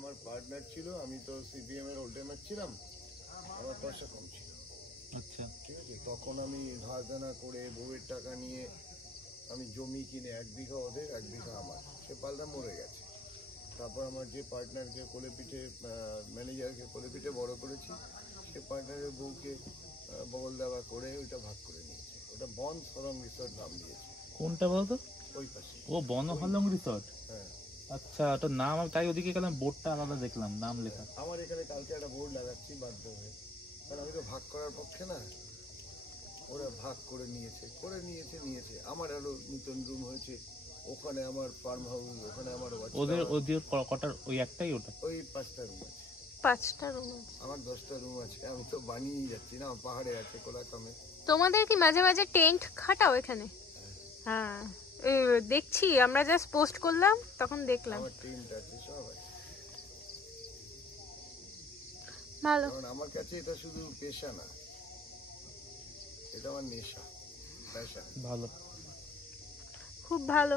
আমার পার্টনার ছিল, আমি তো সিপিএম এর হোল টাইমার ছিলাম, আমার পয়সা কম ছিল। আচ্ছা, ঠিক আছে, তখন আমি ধার দেনা করে বউয়ের টাকা নিয়ে আমি জমি কিনে 1 বিঘা ওদের 1 বিঘা আমার, সে পাল্টা মরে গেছে। তারপর আমার যে পার্টনারকে কোলে পিঠে ম্যানেজারকে কোলে পিঠে বড় করেছি, সে পার্টনারের বউকে বগল দেওয়া করে ওইটা ভাগ করে নিয়েছে। ওটা বন সরং রিসর্ট নাম দিয়েছে। কোনটা বলতো? ওই পাশে। ও বনহলং রিসর্ট। হ্যাঁ। আচ্ছা, ওটার নাম আমি তাই ওদিকে গেলাম, বোর্ডটা আলাদা দেখলাম, নাম লেখা। আমার এখানে কালকে একটা বোর্ড লাগাচ্ছি বাধ্য হয়ে, কারণ আমি তো ভাগ করার পক্ষে না। ওরা ভাগ করে নিয়েছে। আমার আরো নতুন রুম হয়েছে, ওখানে আমার ফার্ম হাউস, ওখানে আমার ওদের কটার? ওই একটাই ওটা? ওই 5টা রুম আছে। 5টা রুম আছে? আমার 10টা রুম আছে। আমি তো বানিয়ে যাচ্ছি না, পাহাড়ে আছে কোলাকামে। তোমাদের কি মাঝে মাঝে টেন্ট খাটাও এখানে? হ্যাঁ, দেখছি আমরা জাস্ট পোস্ট করলাম তখন দেখলাম। আমার টেন্ট আছে, সব আছে। ভালো। কারণ আমার কাছে এটা শুধু পেশা না, এটা আমার নেশা, প্যাশন। ভালো, খুব ভালো।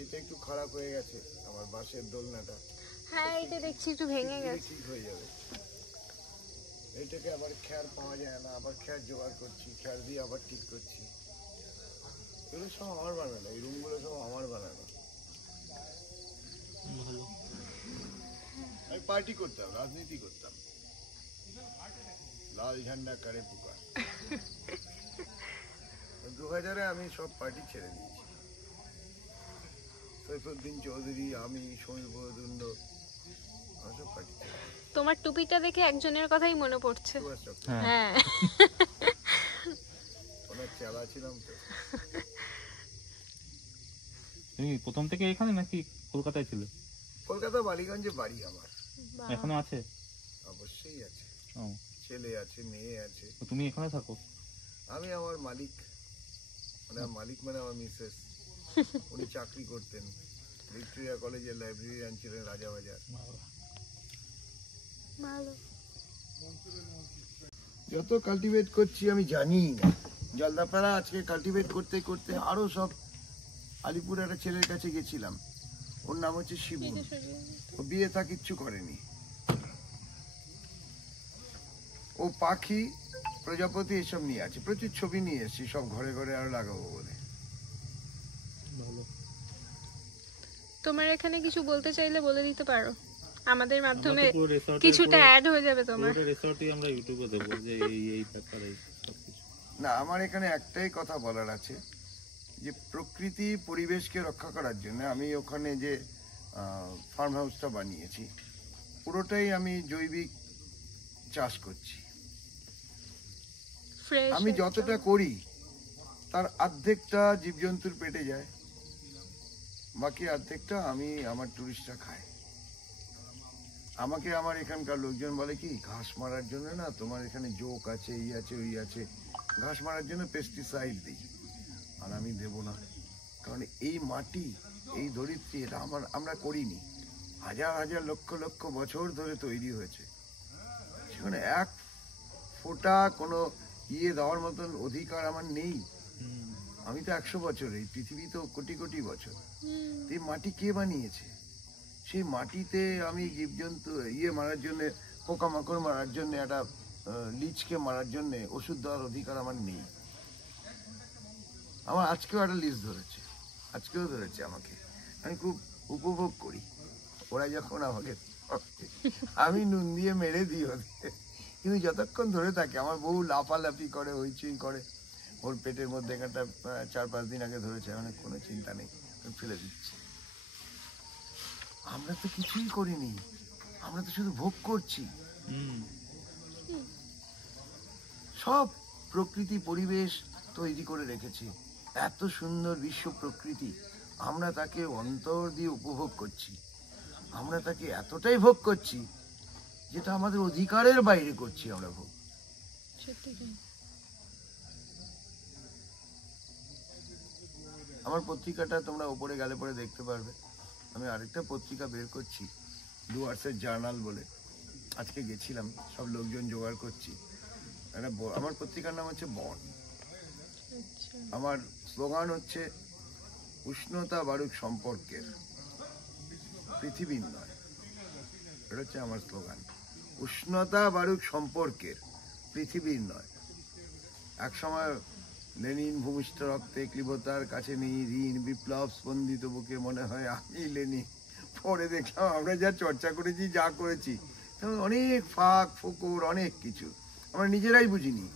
এটা একটু খারাপ হয়ে গেছে আমার বাঁশের দোলনাটা। হ্যাঁ, এটা দেখছি একটু ভেঙে গেছে। ঠিক হয়ে যাবে। এটাকে আবার খ্যার পাওয়া যায় না, আবার খ্যার জোগাড় করছি, খ্যার দিয়ে আবার ঠিক করছি। এগুলো সব আমার বানানো, এই রুমগুলো সব আমার বানানো। আমি পার্টি করতাম, রাজনীতি করতাম, লাল ঝান্ডা কারে পুকার। 2000-এ আমি সব পার্টি ছেড়ে দিয়েছি। সৈফুদ্দিন চৌধুরী, আমি, সমীর বরদুন্ড, আমি সব পার্টি ছেড়ে দিয়েছি। তোমার টুপিটা দেখে একজনের কথাই মনে পড়ছে। হ্যাঁ, অনেক চালা ছিলাম তো। তুমি প্রথম থেকে এখানে নাকি কলকাতায় ছিল? কলকাতা বালিগঞ্জে বাড়ি আমার। এখনো আছে? অবশ্যই আছে। ও, ছেলে আছে, মেয়ে আছে। তুমি এখানে থাকো? আমি আমার মালিক, মানে আমার মিসেস, উনি চাকরি করতেন ভিক্টোরিয়া কলেজের লাইব্রেরিয়ান ছিলেন, রাজাবাজার। ভালো। যত কাল্টিভেট করছি আমি জানি না, জলদাপাড়া আজকে কাল্টিভেট করতে করতে আরো সব। আলিপুর একটা ছেলের কাছে গেছিলাম, ওর নাম হচ্ছে শিবুন, ও বিয়ে থা কিচ্ছু করেনি। ও পাখি, প্রজাপতি এসব নিয়ে আছে, প্রচুর ছবি নিয়ে এসেছি, সব ঘরে ঘরে আরো লাগাবো বলে। ভালো। তোমার এখানে কিছু বলতে চাইলে বলে দিতে পারো, আমাদের মাধ্যমে কিছুটা অ্যাড হয়ে যাবে তোমার। পুরো রিসর্টই আমরা ইউটিউবে দেব, যে এই ব্যাপারে সবকিছু। না, আমার এখানে একটাই কথা বলার আছে, যে প্রকৃতি পরিবেশকে রক্ষা করার জন্য আমি ওখানে যে ফার্ম হাউসটা বানিয়েছি, পুরোটাই আমি জৈবিক চাষ করছি। আমি যতটা করি তার অর্ধেকটা জীবজন্তুর পেটে যায়, বাকি অর্ধেকটা আমি আমার টুরিস্টরা খায়। আমাকে আমার এখানকার লোকজন বলে কি, ঘাস মারার জন্য না তোমার এখানে জোক আছে, এই আছে, ওই আছে, ঘাস মারার জন্য পেস্টিসাইড দিই। আর আমি দেব না, কারণ এই মাটি, এই ধরিত্রী, এটা আমরা করিনি, হাজার হাজার লক্ষ লক্ষ বছর ধরে তৈরি হয়েছে। সেখানে এক ফোঁটা কোনো দেওয়ার মতন অধিকার আমার নেই। আমি তো 100 বছর, এই পৃথিবী তো কোটি কোটি বছর। এই মাটি কে বানিয়েছে? সেই মাটিতে আমি জীবজন্তু মারার জন্য, পোকামাকড় মারার জন্য, একটা লিচকে মারার জন্য ওষুধ দেওয়ার অধিকার আমার নেই। আমার আজকেও একটা লিস্ট ধরেছে, আজকেও ধরেছে আমাকে, আমি খুব উপভোগ করি। ওরা যখন আমাকে আমি নুন দিয়ে মেরে দিই ওদের, কিন্তু যতক্ষণ ধরে থাকে আমার বউ লাফালাফি করে, হইচই করে। ওর পেটের মধ্যে একটা 4-5 দিন আগে ধরেছে, অনেক কোনো চিন্তা নেই, ফেলে দিচ্ছে। আমরা তো কিছুই করিনি, আমরা তো শুধু ভোগ করছি। সব প্রকৃতি পরিবেশ তৈরি করে রেখেছি, এত সুন্দর বিশ্ব প্রকৃতি, আমরা তাকে অন্তর দিয়ে উপভোগ করছি। আমরা তাকে এতটাই ভোগ করছি যেটা আমাদের অধিকারের বাইরে করছি আমরা ভোগ। আমার পত্রিকাটা তোমরা উপরে গেলে পরে দেখতে পারবে। আমি আরেকটা পত্রিকা বের করছি, ডুয়ার্সের জার্নাল বলে। আজকে গেছিলাম, সব লোকজন জোগাড় করছি। আমার পত্রিকার নাম হচ্ছে বন। আমার স্লোগান হচ্ছে উষ্ণতা বাড়ুক সম্পর্কের, পৃথিবীর নয়। এটা হচ্ছে আমার স্লোগান। উষ্ণতা বাড়ুক সম্পর্কের, পৃথিবীর নয়। একসময় লেনিন ভূমিষ্ঠ রক্তে ক্লিবতার কাছে নেই ঋণ, বিপ্লব স্পন্দিত বুকে মনে হয় আমি লেনিন। পরে দেখলাম আমরা যা চর্চা করেছি, যা করেছি, তেমন অনেক ফাঁক ফোকর, অনেক কিছু আমরা নিজেরাই বুঝিনি।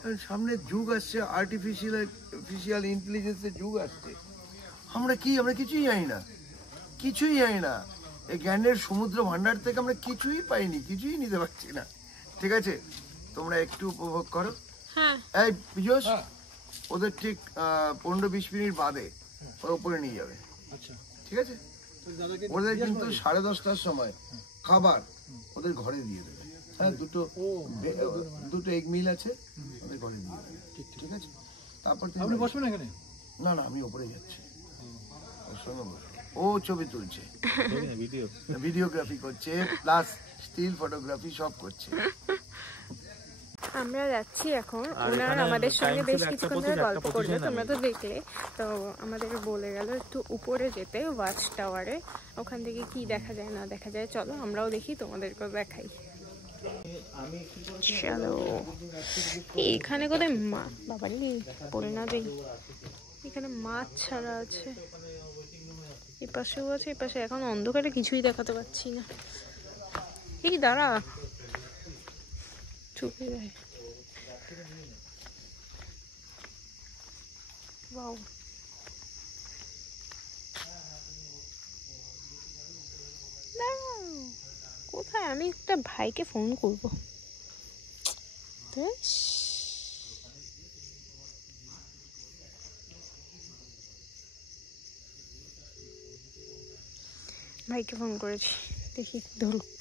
কারণ সামনে যুগ আসছে, আর্টিফিশিয়াল ইন্টেলিজেন্সের যুগ আসছে। আমরা কিছুই জানি না, কিছুই জানি না। এই জ্ঞানের সমুদ্র ভান্ডার থেকে আমরা কিছুই পাইনি, কিছুই নিতে পারছি না। ঠিক আছে, তোমরা একটু উপভোগ করো। হ্যাঁ, এই পীযূষ, ওদের ঠিক 15-20 মিনিট বাদে ওরা উপরে নিয়ে যাবে। ঠিক আছে, ওদের কিন্তু 10:30টার সময় খাবার ওদের ঘরে দিয়ে দেবে। হ্যাঁ, দুটো এগ মিল আছে, ওদের ঘরে দিয়ে দেবে। ঠিক আছে, তারপর আপনি বসবেন এখানে? না না, আমি উপরে যাচ্ছি, ওর সঙ্গে বসবো। ও ছবি তুলছে, ভিডিওগ্রাফি করছে, প্লাস স্টিল ফটোগ্রাফি সব করছে। আমরা যাচ্ছি এখন। ওনারা আমাদের সঙ্গে বেশ কিছুক্ষণ ধরে গল্প করলো, তোমরা তো দেখলে। তো আমাদের বলে গেল একটু উপরে যেতে, ওয়াচ টাওয়ারে। ওখান থেকে কি দেখা যায় না দেখা যায়, চলো আমরাও দেখি, তোমাদেরকেও দেখাই। চলো, এখানে কোথায় মা, বাবারি পড়ে না যাই, এখানে মাছ ছাড়া আছে, এপাশেও আছে, এপাশে। এখন অন্ধকারে কিছুই দেখাতে পাচ্ছি না। এই দাঁড়া, চুপে যায়। Wow. কোথায়? আমি একটা ভাইকে ফোন করবো। ভাইকে ফোন করেছি, দেখি ধরুক।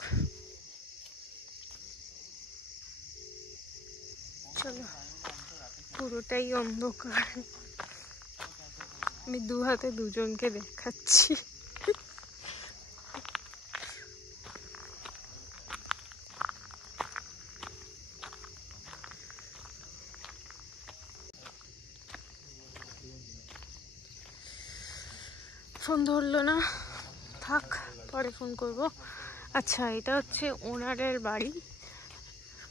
চলো, পুরোটাই অন্ধকার। আমি দু হাতে দুজনকে দেখাচ্ছি। ফোন ধরলো না, থাক, পরে ফোন করব। আচ্ছা, এটা হচ্ছে ওনারের বাড়ি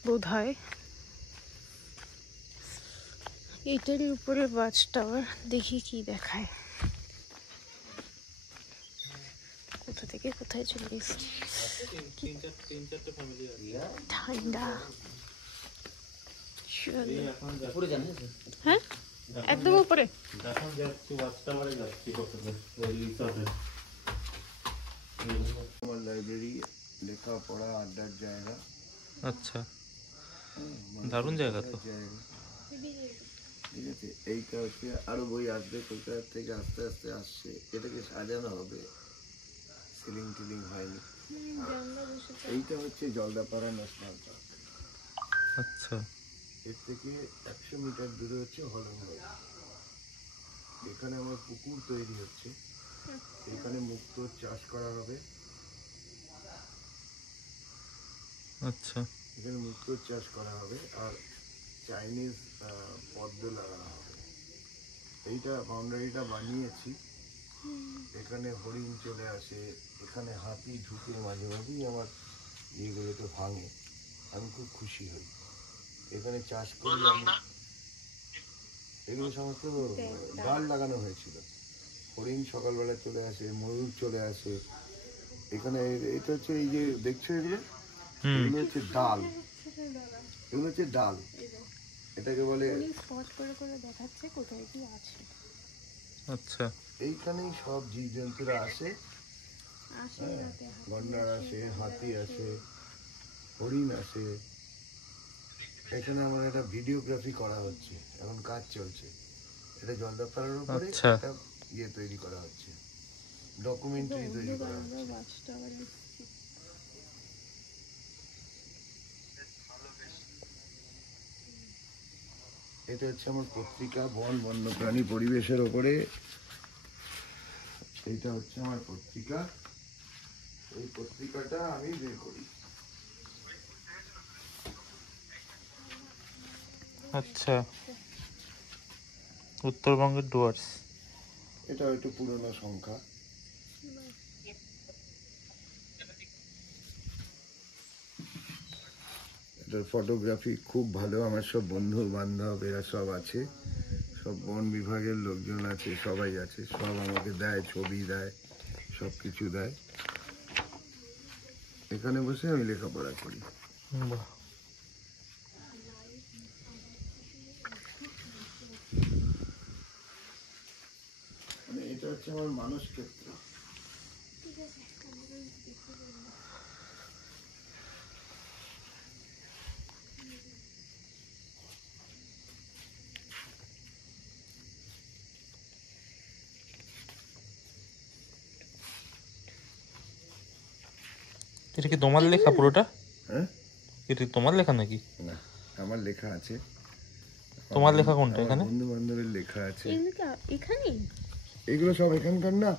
বোধ হয়। এটারই উপরে ওয়াচ টাওয়ার, দেখি কি দেখায়। কোথা থেকে কোথায় চলে এসেছি, ঠান্ডা। হ্যাঁ, একদম উপরে। আমার লাইব্রেরি, লেখাপড়া, আড্ডার জায়গা। আচ্ছা, দারুণ জায়গা তো। ঠিক আছে, এইটা হচ্ছে আরো বই আসবে কলকাতা থেকে, আস্তে আস্তে আসছে। এটাকে সাজানো হবে, সিলিং টিলিং হয়নি। এইটা হচ্ছে জলদাপাড়া ন্যাশনাল পার্ক। আচ্ছা, এর থেকে 100 মিটার দূরে হচ্ছে হলংগড়। এখানে আমার পুকুর তৈরি হচ্ছে, এখানে মুক্ত চাষ করা হবে। আচ্ছা, এখানে মুক্ত চাষ করা হবে, আর চাইনিজ পদ্ম লাগানো হবে। এইটা বাউন্ডারিটা বানিয়েছি। এখানে হরিণ চলে আসে, এখানে হাতি ঢুকে মাঝে মাঝেই আমার ইয়েগুলোকে ভাঙে, আমি খুব খুশি হই। এখানে চাষ করি আমি। এগুলো সমস্ত ডাল লাগানো হয়েছিল। হরিণ সকালবেলা চলে আসে, ময়ূর চলে আসে এখানে। এটা হচ্ছে এই যে দেখছো, এগুলো হচ্ছে ডাল, এগুলো হচ্ছে ডাল, এটাকে বলে। আচ্ছা, এইখানেই সব জীবজন্তুরা আসে, গন্ডার আসে, হাতি আসে, হরিণ আসে। এখানে আমার একটা ভিডিওগ্রাফি করা হচ্ছে, এখন কাজ চলছে। এটা জলদাপাড়ার উপরে একটা ইয়ে তৈরি করা হচ্ছে, ডকুমেন্টারি তৈরি করা হচ্ছে। এটা হচ্ছে আমার পত্রিকা, বন বন্যপ্রাণী পরিবেশের ওপরে। এটা হচ্ছে আমার পত্রিকা, এই পত্রিকাটা আমি বের করি। আচ্ছা, উত্তরবঙ্গের ডুয়ার্স। এটা একটু পুরনো সংখ্যা। ফটোগ্রাফি খুব ভালো। আমার সব বন্ধু বান্ধব এরা সব আছে, সব বন বিভাগের লোকজন আছে, সবাই আছে, সব আমাকে দেয়, ছবি দেয়, সব কিছু দেয়। এখানে বসে আমি লেখাপড়া করি। বাহ। মানে এটা হচ্ছে আমার মানস ক্ষেত্র। এটা কি তোমার লেখা পুরোটা? হ্যাঁ, এটা তোমার লেখা নাকি? না আমার লেখা আছে। তোমার লেখা কোনটা এখানে? বন্ধু বান্ধবের লেখা আছে। এখানে এগুলো সব এখানকার না,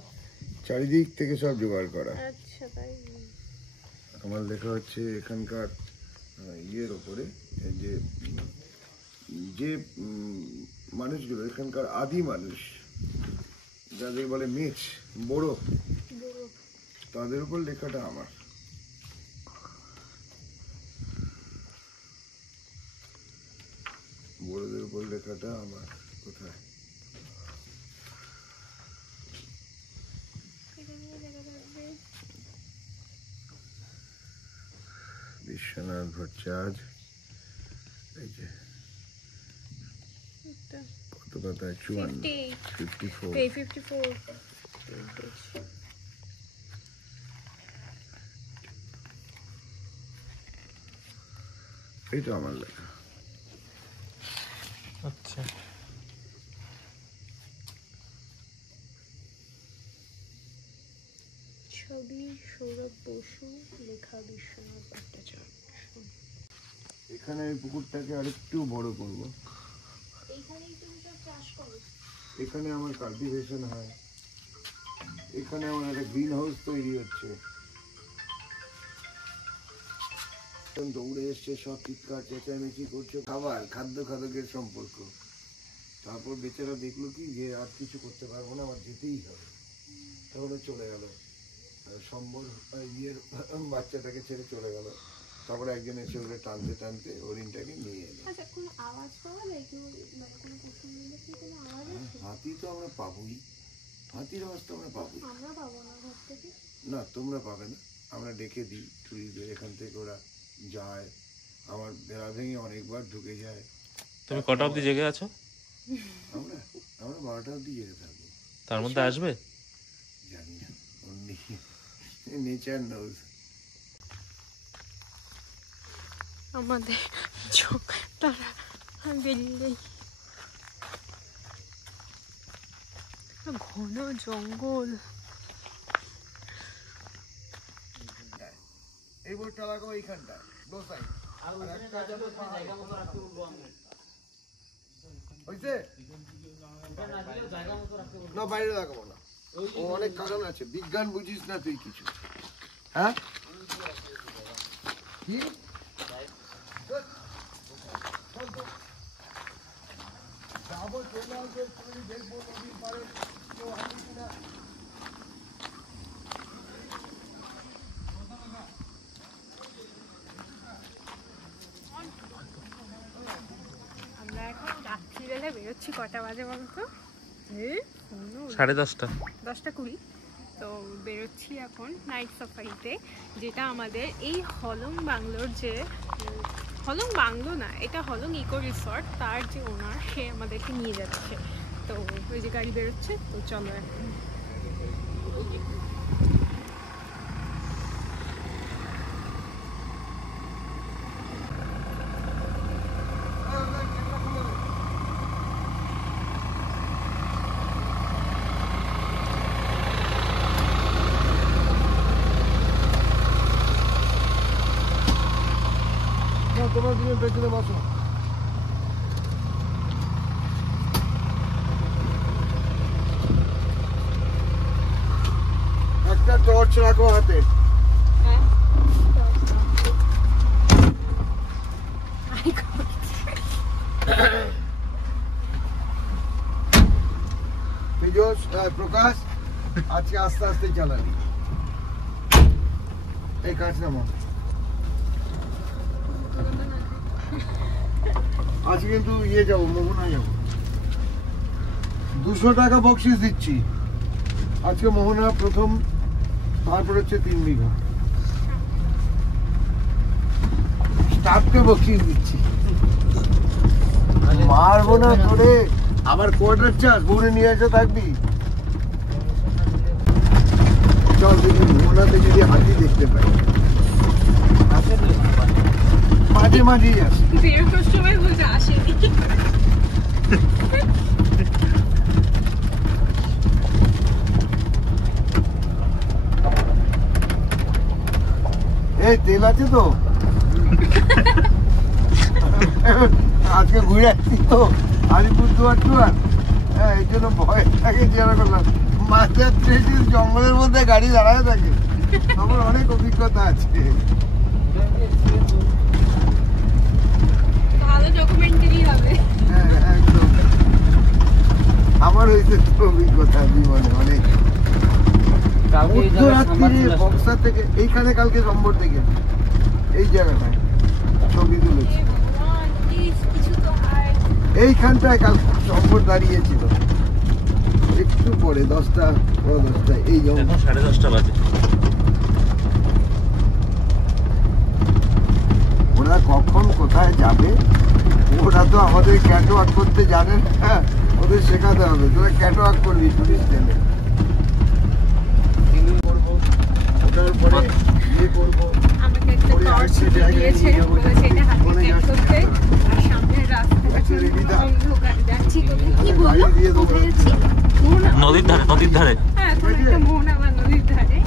চারিদিক থেকে সব জোগাড় করা। আচ্ছা তাই। আমার লেখা হচ্ছে এখানকার ইয়ের ওপরে, যে যে মানুষগুলো এখানকার আদি মানুষ, যাদের বলে মেচ বড়, তাদের উপর লেখাটা আমার। বড়দের উপর লেখাটা আমার। কোথায়? বিশ্বনাথ ভট্টাচার্য। এই যে কত কথা, 54, 54। 54 এইটা আমার লেখা। আচ্ছা। ছবি সৌরভ বসু, লেখা বিশ্বনাথ ভট্টাচার্য। এখানে এই পুকুরটাকে আরেকটু বড় করব। এইখানেই তুমি সব চাষ করো? এখানে আমার কাল্টিভেশন হয়। এখানে আমার একটা গ্রিন হাউস তৈরি হচ্ছে। দৌড়ে এসছে, সব চিৎকার চেঁচামেচি করছে, খাদ্য খাদকের সম্পর্ক। তারপর বেচারা দেখলো কি যে আর কিছু করতে পারবো না, আমার যেতেই হবে। তখন চলে গেল, সম্বর ইয়ের বাচ্চাটাকে ছেড়ে চলে গেল। তারপরে একজন এসে ওকে টানতে টানতে হরিণটাকে নিয়ে এলো। আচ্ছা, কোনো আওয়াজ পাওয়া যায় কি? মানে কোনো পশু মিলে কি কোনো আওয়াজ আছে? হাতি তো আমরা পাবোই, হাতির আওয়াজ তো আমরা পাবোই। আমরা পাবো না ঘর থেকে? না, তোমরা পাবে না। আমরা ডেকে দিই টুরিস্টদের, এখান থেকে ওরা যায়। আমার বেড়া ভেঙে অনেকবার ঢুকে যায়। তুমি কটা অবধি জেগে আছো? আমরা আমরা 12টা অবধি জেগে থাকবো। তার মধ্যে আসবে? জানি না, অনলি নেচার নোজ। আমাদের চোখ তারা বেরিয়ে ঘন জঙ্গল। এই বোর্ডটা লাগাবো এইখানটা, দো সাইড। হয়েছে না, বাইরে লাগাবো না। ও অনেক কারণ আছে, বিজ্ঞান বুঝিস না তুই কিছু। হ্যাঁ কি যাবো, চলে আসবো, দেখবো নদীর পাড়ে কেউ আছে কিনা। আমরা এখন রাত্রিবেলা বেরোচ্ছি। কটা বাজে বলতো? 10:30। 10:20। তো বেরোচ্ছি এখন নাইট সাফারিতে, যেটা আমাদের এই হলং বাংলোর যে হলং বাংলো না, এটা হলং ইকো রিসর্ট, তার যে ওনার, সে আমাদেরকে নিয়ে যাচ্ছে। তো ওই যে গাড়ি বেরোচ্ছে, তো চলো এখন। তোমার দিনের পেছনে বসো। একটা টর্চ রাখো হাতে। প্রকাশ, আজকে আস্তে আস্তে চালাবি। এই কাজ নামা। আজকে কিন্তু ইয়ে যাবো, মোহনা যাবো। 200 টাকা বকশিস দিচ্ছি আজকে মোহনা প্রথম, তারপর হচ্ছে 3 বিঘা স্টাফকে বকশিস দিচ্ছি। মারবো না তোরে, আবার কোয়ার্টার চাস ঘুরে নিয়ে এসে থাকবি। চল দেখি মোহনাতে যদি হাতি দেখতে পাই, মাঝে মাঝেই আসি। বেরোনোর সময় বলছে আসেনি। এই তেল আছে তো? আজকে ঘুরে আসছি তো আলিপুরদুয়ার টুয়ার, হ্যাঁ এই জন্য ভয় থাকে জিজ্ঞাসা করলাম। মাঝরাত্রে জঙ্গলের মধ্যে গাড়ি দাঁড়ায় থাকে, আমার অনেক অভিজ্ঞতা আছে। ভালো ডকুমেন্টারি হবে। হ্যাঁ একদম, আমার হয়েছে তো অভিজ্ঞতা জীবনে অনেক। মধ্যরাত্রিরে বক্সার থেকে এইখানে কালকে সম্বর থেকে এই জায়গাটায় ছবি তুলেছি। এইখানটায় কালকে সম্বর দাঁড়িয়েছিল একটু পরে 10টা এই জন্য 10:30 বাজে। ওরা কখন কোথায় যাবে ওরা তো আমাদের ক্যাটওয়াক করতে জানে না, ওদের শেখাতে হবে। তোরা ক্যাটওয়াক করবি পুলিশ ট্রেনে, ওটার পরে ইয়ে করবো। আমাকে একটা টর্চ দিয়েছে, বলেছে এটা হাতে ট্যাগ করতে, আর সামনের রাস্তাটা অন্ধকার। যাচ্ছি কোথায়? কি বললো? কোথায় যাচ্ছি? মোহনা। নদীর ধারে। হ্যাঁ, কোনো একটা মোহনা বা নদীর ধারে।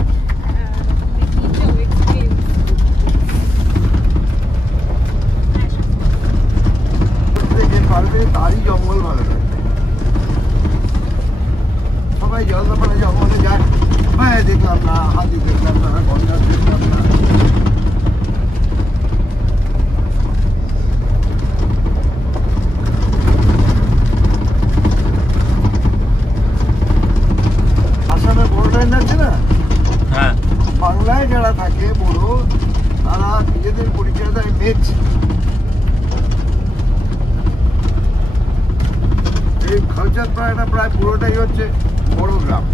দেখি চলো এক্সপিরিয়েন্স। যে পারবে তারই জঙ্গল ভালো লাগবে। সবাই জলদাপাড়া জঙ্গলে যায়, হ্যাঁ দেখলাম না, হাতি দেখলাম না, গন্ডার দেখলাম না। আসামে বড় লাইন আছে না, হ্যাঁ বাংলায় যারা থাকে বড়, তারা নিজেদের পরিচয় দেয় মেচ। এই খালচার পাড়াটা প্রায় পুরোটাই হচ্ছে বড় গ্রাম।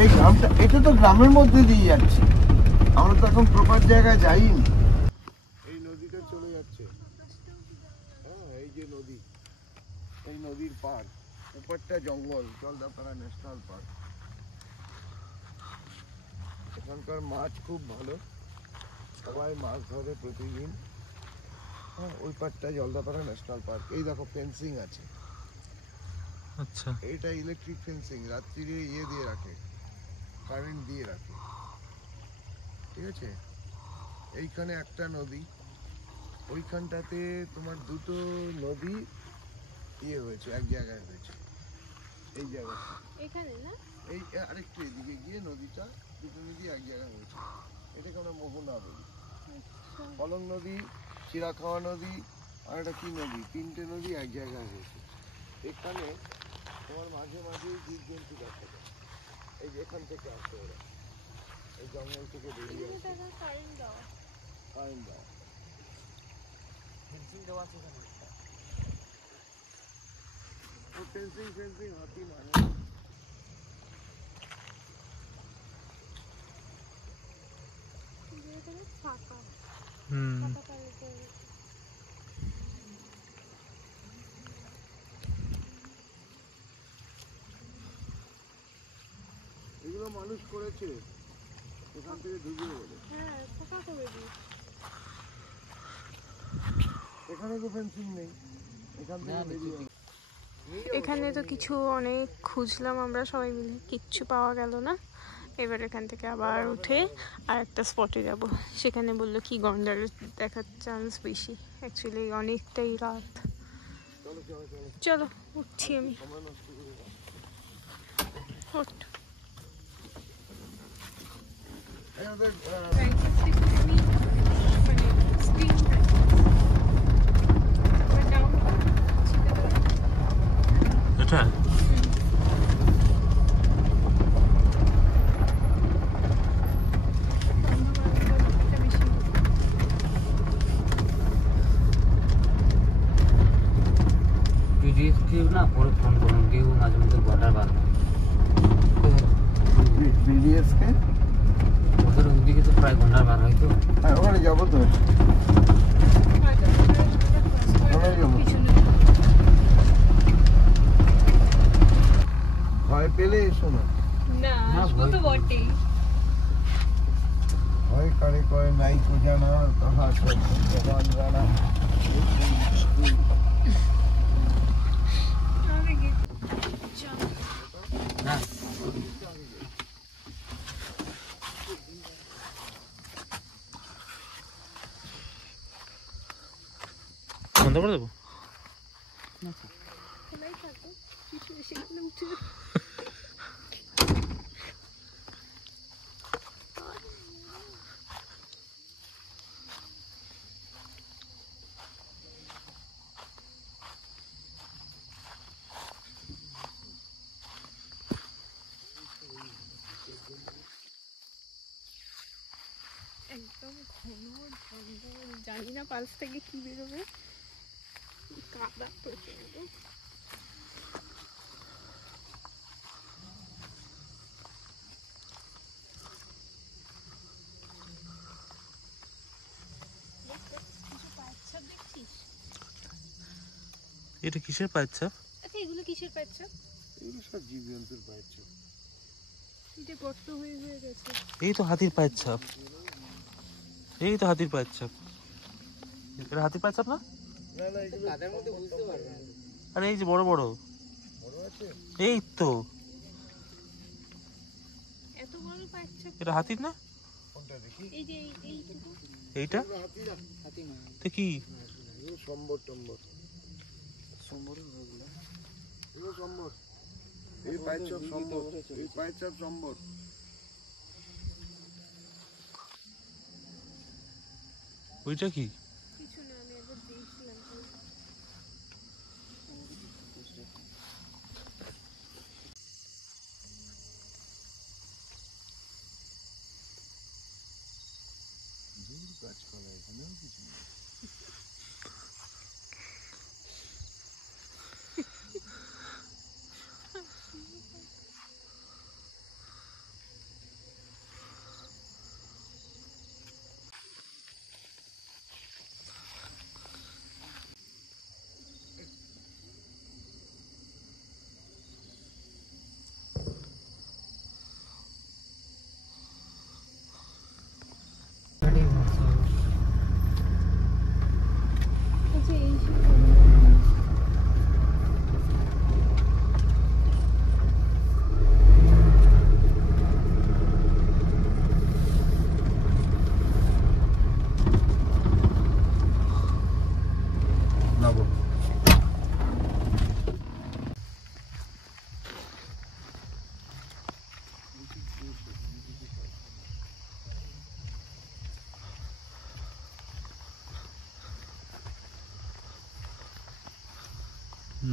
এই গ্রামটা, এটা তো গ্রামের মধ্যে দিয়ে যাচ্ছে, আমরা তো এখন প্রপার জায়গায় যাইনি। এই নদীটা চলে যাচ্ছে, হ্যাঁ এই যে নদী, এই নদীর পার, উপরটা জঙ্গল, জলদাপাড়া ন্যাশনাল পার্ক। এখানকার মাছ খুব ভালো, সবাই মাছ ধরে প্রতিদিন। হ্যাঁ ওই পারটা জলদাপাড়া ন্যাশনাল পার্ক। এই দেখো ফেন্সিং আছে, আচ্ছা। এটা ইলেকট্রিক ফেন্সিং, রাত্রিরে ইয়ে দিয়ে রাখে, কারেন্ট দিয়ে রাখে, ঠিক আছে। এইখানে একটা নদী, ওইখানটাতে তোমার দুটো নদী ইয়ে হয়েছে, এক জায়গায় হয়েছে। এই জায়গাটা এখানে না, এই আরেকটু এদিকে গিয়ে নদীটা, দুটো নদী এক জায়গায় হয়েছে, এটাকে আমরা মোহনা বলি। কলং নদী, চিরাখাওয়া নদী, আর একটা কি নদী, 3টে নদী এক জায়গায় হয়েছে। এখানে তোমার মাঝে মাঝে জীবজন্তু দেখা যায়। এই যে এখান থেকে আসে ওরা, এই জঙ্গল থেকে বেরিয়ে আসে, কারেন্ট দেওয়া, ফেন্সিং দেওয়া আছে এখানে। ও ফেন্সিং হাতি মানে এগুলো মানুষ করেছে, এখান থেকে ঢুকে বলে। এখানে তো ফেন্সিং নেই, এখান থেকে বেরিয়ে। এখানে তো কিছু অনেক খুঁজলাম আমরা সবাই মিলে, কিচ্ছু পাওয়া গেল না। এবার এখান থেকে আবার উঠে আর একটা স্পটে যাব, সেখানে বললো কি গন্ডার দেখার চান্স বেশি। অ্যাকচুয়ালি অনেকটাই রাত। চলো উঠছি আমি। ওঠ। এটা BDSK ওদের ওইদিকে তো প্রায় ঘন্টা বার হয় তো। হ্যাঁ ওখানে যাবো তো, ওখানে যাবো। ভয় পেলে এসো না, না না, আসবো তো বটেই। ভয় কারে কয় নাই কো জানা তাহা সব ভগবান জানা। হ্যাঁ বন্ধ করে দেবো? খোলাই থাকো, কিছু এসে গেলে উঠে যাবে। একদম ঘন জঙ্গল, জানি না পাশ থেকে কি বেরোবে, কাদা প্রচন্ড। দেখছিস এটা কিসের পায়ের ছাপ? আচ্ছা এগুলো কিসের পাচ্ছা? এগুলো সব জীবজন্তুর পায়ের ছাপ। এটা গর্ত হয়ে হয়ে গেছে। এই তো হাতির পায়ের ছাপ, এই তো হাতির পায়ের ছাপ। এটা হাতির পায়ের ছাপ না? না না এগুলো তাদের মধ্যে বুঝতে পারবে না। আরে এই যে বড় বড়, বড় আছে। এই তো। এত বড় পাচ্ছা? এটা হাতির না? কোনটা দেখি? এই যে এইটুকু। এইটা এগুলো হাতি না, হাতি নয়, তো কি? এগুলো সম্বর টম্বর, সম্বরের ওগুলো। এগুলো সম্বর। এই পায়ের ছাপ সম্বর, এই পায়ের ছাপ সম্বর। ওইটা কি? কিছু না, আমি একবার দেখছিলাম। গাছপালা এখানেও কিছু নেই। আচ্ছা এই নাবো।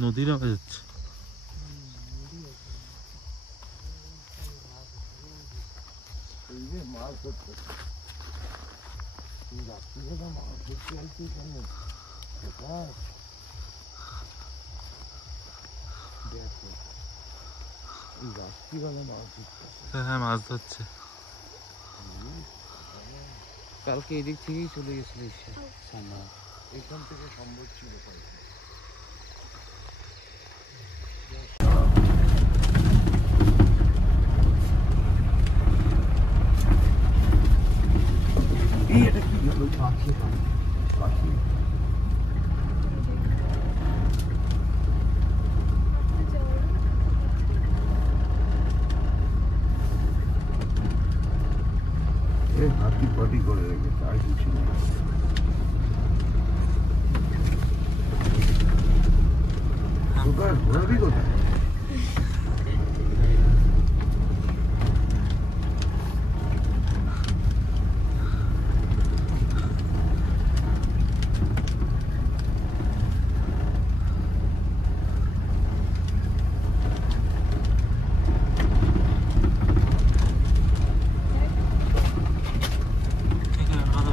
নদীর আওয়াজ হচ্ছে। এই যে মাছ ধরতে, এই রাত্রিবেলা মাছ ধরতে আসছে এখানে। প্রকাশ, দেখো এই রাত্রিবেলা মাছ ধরতে আসে। হ্যাঁ মাছ ধরছে। কালকে এদিক থেকেই চলে গেছিল এসে সামনে। এখান থেকে সম্ভব ছিল পাইছে। এই এটা কি হলো? পাখি পাখি। এ হাতি পাটি করে রেখেছে, আর কিছু নেই। কোথায় ঘোরাবি কোথায়?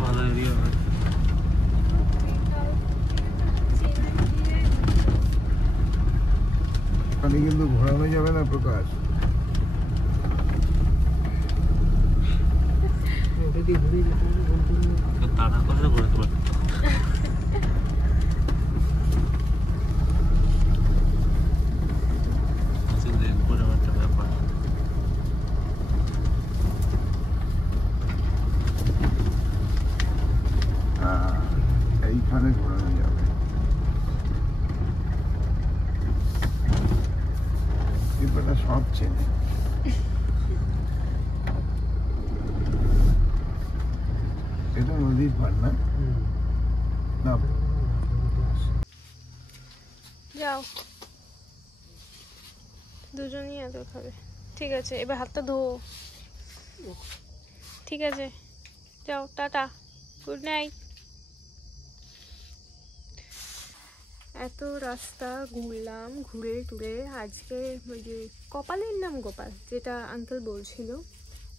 ভালো এরিয়া। এখানে কিন্তু ঘোরানো যাবে না প্রকাশ। দিয়ে ঘুরে যেতে হবে, গোল করে। তাড়া করে ঘুরতে পারতো। ঘুরে একটা ব্যাপার। এইখানে ঘোরানো যাবে। কিন্তু এটা সব চেনে। এটা নদীর পার না? না, যাও, দুজনই এত খাবে। ঠিক আছে, এবার হাতটা ধো। ঠিক আছে, যাও, টাটা, গুড নাইট। এত রাস্তা ঘুরলাম, ঘুরে টুরে আজকে ওই যে কপালের নাম গোপাল যেটা আঙ্কেল বলছিল,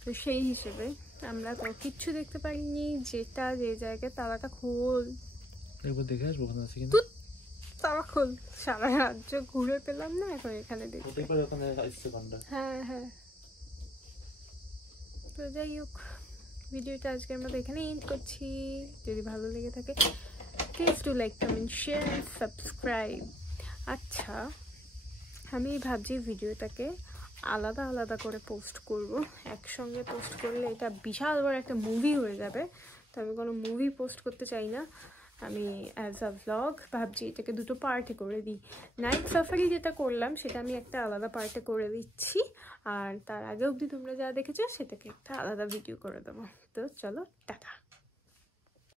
তো সেই হিসেবে আমরা তো কিচ্ছু দেখতে পারিনি। যেটা যে জায়গায় তালাটা খোল, একবার দেখে আসবো ওখানে আছে কিনা। তালা খোল, সারা রাজ্য ঘুরে পেলাম না, এখন এখানে দেখতে। প্রত্যেকবার ওখানে আসছে গানটা। হ্যাঁ হ্যাঁ, তো যাই হোক, ভিডিওটা আজকের মতো এখানে এন্ড করছি। যদি ভালো লেগে থাকে please do like, comment, share and subscribe. আচ্ছা, আমি ভাবছি ভিডিওটাকে আলাদা আলাদা করে পোস্ট করব। একসঙ্গে পোস্ট করলে এটা বিশাল বড় একটা মুভি হয়ে যাবে, তো আমি কোনো মুভি পোস্ট করতে চাই না। আমি অ্যাজ আ ভ্লগ ভাবছি এটাকে দুটো পার্টে করে দিই। নাইট সাফারি যেটা করলাম সেটা আমি একটা আলাদা পার্টে করে দিচ্ছি, আর তার আগে অবধি তোমরা যা দেখেছো সেটাকে একটা আলাদা ভিডিও করে দেবো। তো চলো, টাটা।